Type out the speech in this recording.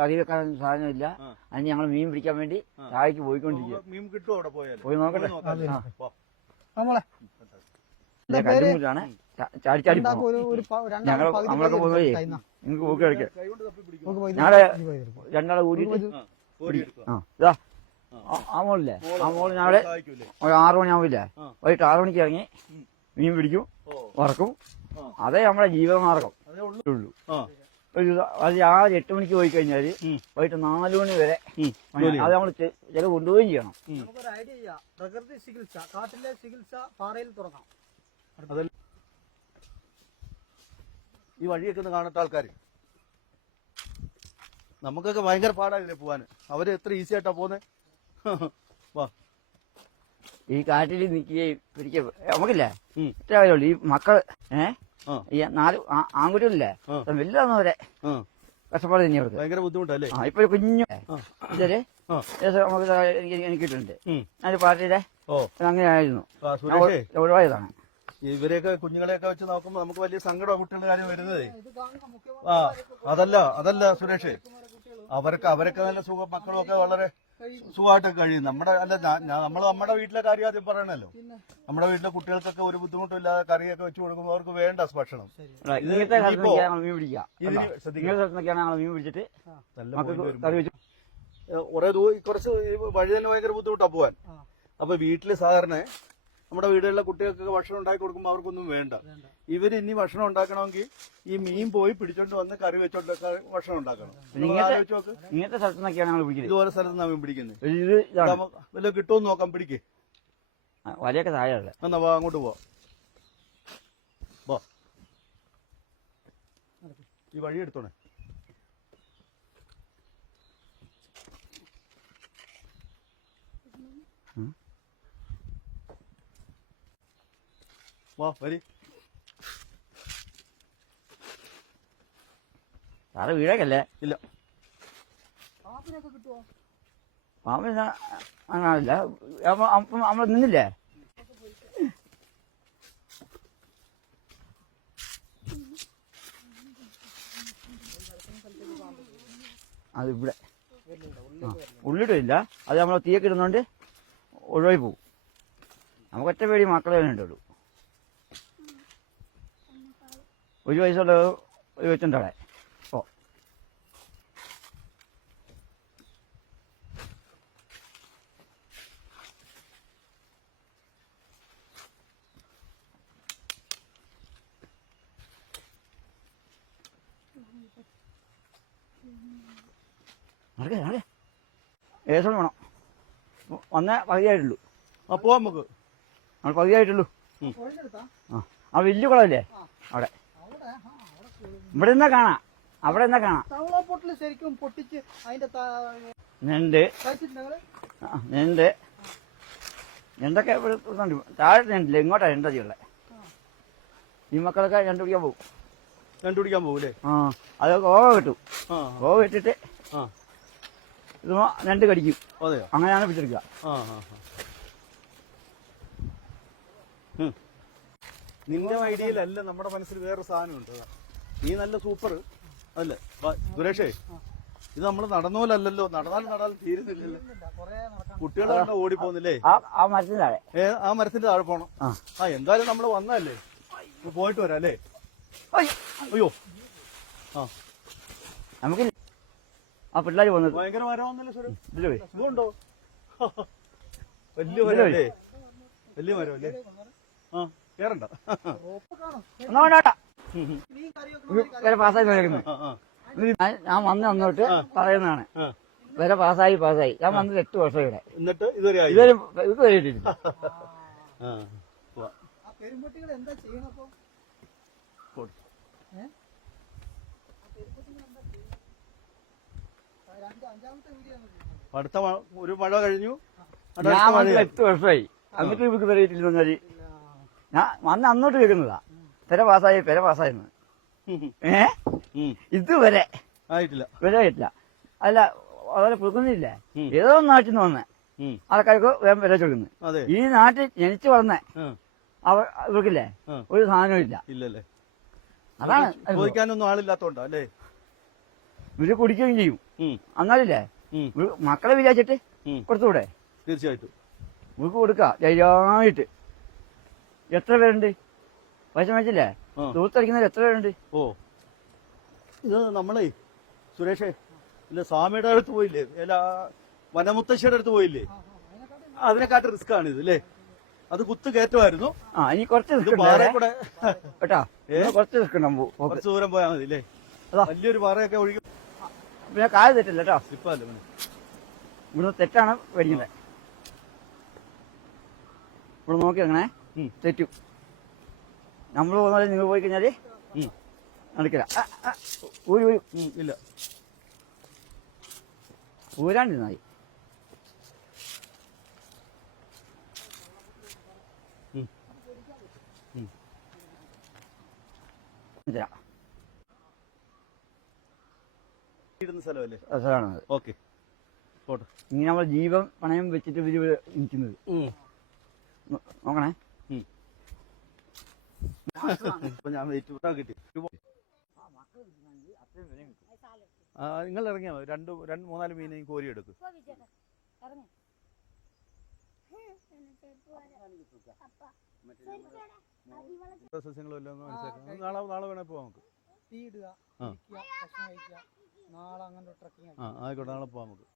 കറി വെക്കാൻ സാധനമില്ല. അതിന് ഞങ്ങൾ മീൻ പിടിക്കാൻ വേണ്ടി താഴേക്ക് പോയിക്കൊണ്ടിരിക്കുക. മീൻ കിട്ടുമോ അവിടെ പോയി നോക്കട്ടെ. കല്ലുമുറ്റാണ്. ചാടി ചാടി ഞങ്ങൾ നമ്മളൊക്കെ പോയി നിങ്ങൾക്ക് പോക്കി കളിക്കാം. ഞങ്ങളെ രണ്ടാളെ കൂടിയിട്ട് ഇതാ ആ മോളില്ലേ, ആ മോള് ഞങ്ങളെ 6 മണിയാവില്ലേ, വൈകിട്ട് 6 മണിക്ക് ഇറങ്ങി മീൻ പിടിക്കും, വറക്കും. അതേ നമ്മളെ ജീവിതമാർഗം ഉള്ളൂ. അത് രാവിലെ 8 മണിക്ക് പോയി കഴിഞ്ഞാല് വൈകിട്ട് 4 മണി വരെ അത് നമ്മൾ ചില കൊണ്ടുപോവുകയും ചെയ്യണം. പ്രകൃതി ചികിത്സ, കാട്ടിലെ ചികിത്സ പാറയിൽ തുടങ്ങാം. ഈ വഴിയൊക്കെ ഒന്ന് കാണട്ടെ ആൾക്കാർ. നമുക്കൊക്കെ ഭയങ്കര പാടായില്ലേ പോവാന്. അവര് എത്ര ഈസി ആയിട്ടാ പോന്നെ. വാ, ഈ കാട്ടിൽ നിൽക്കുകയും പിടിക്കുക നമുക്കില്ലേ ഇത്ര കാര്യമുള്ളൂ. ഈ മക്കള് ഈ 4 ആൺകുട്ടികളില്ലേ വലുതാന്ന് വരെ കഷ്ടപ്പാട് തന്നെ അവർക്ക് ഭയങ്കര ബുദ്ധിമുട്ടല്ലേ. ഇപ്പൊ കുഞ്ഞു ഇതൊരു നമുക്ക് എനിക്ക് കിട്ടുന്നുണ്ട്. ഞാൻ പാർട്ടിയുടെ അങ്ങനെ ആയിരുന്നു, ഒഴിവായതാണ്. ഇവരെയൊക്കെ കുഞ്ഞുങ്ങളെയൊക്കെ വെച്ച് നോക്കുമ്പോ നമുക്ക് വലിയ സങ്കടം കുട്ടികളുടെ കാര്യം വരുന്നത്. അതല്ല സുരേഷ്, അവരൊക്കെ നല്ല സുഖം, മക്കളൊക്കെ വളരെ സുഖമായിട്ടൊക്കെ കഴിയും. നമ്മുടെ വീട്ടിലെ കാര്യം ആദ്യം പറയണല്ലോ. നമ്മുടെ വീട്ടിലെ കുട്ടികൾക്കൊക്കെ ഒരു ബുദ്ധിമുട്ടും ഇല്ലാതെ കറിയൊക്കെ വെച്ച് കൊടുക്കുമ്പോൾ അവർക്ക് വേണ്ട ഭക്ഷണം. കുറച്ച് വഴി തന്നെ ഭയങ്കര ബുദ്ധിമുട്ടാ പോവാൻ. അപ്പൊ വീട്ടില് സാധാരണ നമ്മുടെ വീടുകളിലെ കുട്ടികൾക്കൊക്കെ ഭക്ഷണം ഉണ്ടാക്കി കൊടുക്കുമ്പോൾ അവർക്കൊന്നും വേണ്ട. ഇവര് ഇനി ഭക്ഷണം ഉണ്ടാക്കണമെങ്കിൽ ഈ മീൻ പോയി പിടിച്ചോണ്ട് വന്ന് കറി വെച്ചോണ്ട് ഭക്ഷണം ഉണ്ടാക്കണം. ഇങ്ങനത്തെ സ്ഥലത്തുനിന്നൊക്കെയാണ് ഇതുപോലെ സ്ഥലത്ത് മീൻ പിടിക്കുന്നത്. വല്ല കിട്ടുമെന്ന് നോക്കാം, പിടിക്കേ. വലയൊക്കെ താഴെ എന്നാ വാ, അങ്ങോട്ട് പോവാ. ഈ വഴി എടുത്തോണേ. വാ, വരി. സാറ് വീടേക്കല്ലേ? ഇല്ല. പാമ്പിന് അങ്ങനല്ല, നമ്മൾ നിന്നില്ലേ? അതിവിടെ ഉള്ളിട്ടില്ല, അത് നമ്മൾ തീയൊക്കെ ഇടുന്നോണ്ട് ഒഴിവായി പോകും. നമുക്ക് ഒറ്റ പേടി മക്കളെ തന്നെ ഉണ്ടുള്ളൂ. ഒരു വയസ്സുള്ള ഒരു വെച്ചുണ്ടവിടെ. ഏസം വേണം. വന്നേ പകുതിയായിട്ടുള്ളൂ. പോവാം നമുക്ക്. നമ്മൾ പകുതിയായിട്ടുള്ളൂ. ആ വലിയ കുളമില്ലേ അവിടെ, ഇവിടെ നിന്നാ കാണാം, അവിടെ നിന്നാ കാണാം. ഞണ്ടൊക്കെ ഇവിടെ താഴെ ഞണ്ടില്ല, ഇങ്ങോട്ടാ ഞണ്ടതിയുള്ള. ഈ മക്കളൊക്കെ ഞണ്ട് പിടിക്കാൻ പോകും. കണ്ടുപിടിക്കാൻ പോകൂലേ? അത് കോവ കിട്ടും. കോവ ഇട്ടിട്ട് ഇത് ഞണ്ട് കടിക്കും. അങ്ങനെയാണ് പിടിച്ചെടുക്കുക. നിന്റെ ഐഡിയയിലല്ല, നമ്മുടെ മനസ്സിൽ വേറൊരു സാധനമുണ്ട്. നീ നല്ല സൂപ്പർ അല്ലേ സുരേഷേ? ഇത് നമ്മൾ നടന്ന പോലല്ലോ. നടന്നാലും തീരുന്നില്ലല്ലോ. കുട്ടികളാണ് ഓടിപ്പോന്നില്ലേ? ആ മരത്തിന്റെ താഴെ. ആ മരത്തിന്റെ താഴെ പോണം. എന്തായാലും നമ്മള് വന്നതല്ലേ, പോയിട്ട് വരാം അല്ലേ? അയ്യോ, നമുക്ക് ആ പിള്ളേര് വന്നത് ഭയങ്കര മരമാണല്ലോ സുരേഷ്. ഇതുണ്ടോ? വലിയ മരം അല്ലേ? വലിയ മരം അല്ലേ? കേറണ്ട. പാസ്സായി നോക്കുന്നത് ഞാൻ വന്ന് അങ്ങോട്ട് പറയുന്നതാണ്. വരെ പാസ്സായി ഞാൻ വന്നത് 8 വർഷം ഇവിടെ. എന്നിട്ട് ഇതുവരെ ഇത് വരെയിട്ടില്ല. അടുത്ത ഒരു മഴ കഴിഞ്ഞു. ഞാൻ വന്ന് 8 വർഷമായി. അങ്ങോട്ട് ഇവർക്ക് വരെയിട്ടില്ലെന്നാല് ഞാൻ വന്ന് അങ്ങോട്ട് കേൾക്കുന്നതാ. പെര പാസ്സായെന്ന്. ഇതുവരെ ആയിട്ടില്ല, വരെ ആയിട്ടില്ല. അല്ല, അതുപോലെ കൊടുക്കുന്നില്ലേ, ഏതോ നാട്ടിൽ നിന്ന് വന്നേ ആൾക്കാർക്ക് വേഗം വില കൊടുക്കുന്നത്. ഈ നാട്ടിൽ ജനിച്ചു വളർന്നേ ഇവർക്കില്ലേ ഒരു സാധനവും ഇല്ല. അതാണ് ചോദിക്കാനൊന്നും ആളില്ലാത്തോണ്ടാ അല്ലേ? ഇവര് കുടിക്കുകയും ചെയ്യും. എന്നാലില്ലേ ഉം. മക്കളെ വിചാരിച്ചിട്ട് ഉം. കൊടുത്തുകൂടെ? തീർച്ചയായിട്ടും നമുക്ക് കൊടുക്ക ധൈര്യമായിട്ട്. എത്ര പേരുണ്ട്? പൈസ മേടിച്ചില്ലേ? തൂത്തടിക്കുന്നവർ എത്ര പേരുണ്ട്? ഓ ഇത് നമ്മളേ സുരേഷേ ഇല്ല സ്വാമിയുടെ അടുത്ത് പോയില്ലേ അല്ല വനമുത്തശ്ശിയുടെ അടുത്ത് പോയില്ലേ അതിനെക്കാട്ട് റിസ്ക് ആണ് ഇത് അല്ലേ? അത് കുത്ത് കയറ്റമായിരുന്നു. ഇനി കുറച്ച് ഇത് പാറ കൂടെ കേട്ടാ, കുറച്ച് നിൽക്കണം. കുറച്ച് ദൂരം പോയാൽ മതി അല്ലേ? വലിയൊരു പാറയൊക്കെ ഒഴുകി പിന്നെ കാല് തെറ്റില്ല കേട്ടോ. സ്ലിപ്പല്ലേ ഇവിടുന്ന് തെറ്റാണ് പഠിക്കുന്നത്. ഇവിടെ നോക്കി അങ്ങനെ തെറ്റും. നമ്മൾ പോകുന്ന നിങ്ങൾ പോയി കഴിഞ്ഞാല് നടക്കില്ല. ഇല്ല ഊരാണ്ടിരുന്നായി. സ്ഥലമല്ലേ? സ്ഥലമാണത്. ഓക്കെ പോട്ടെ. ഇങ്ങനെ നമ്മൾ ജീവൻ പണയം വെച്ചിട്ട് ഇവര് നിൽക്കുന്നത് നോക്കണേ. ഞാൻ വെയിറ്റ് കിട്ടി. നിങ്ങൾ ഇറങ്ങിയാൽ മതി. രണ്ട് മൂന്നാല് മീനെയും കോരി എടുക്കും. സസ്യങ്ങളെല്ലാം ഒന്ന് മനസ്സിലാക്കാം. നാളെ വേണേ പോവാം നമുക്ക്. ആയിക്കോട്ടെ, നാളെ പോവാം നമുക്ക്.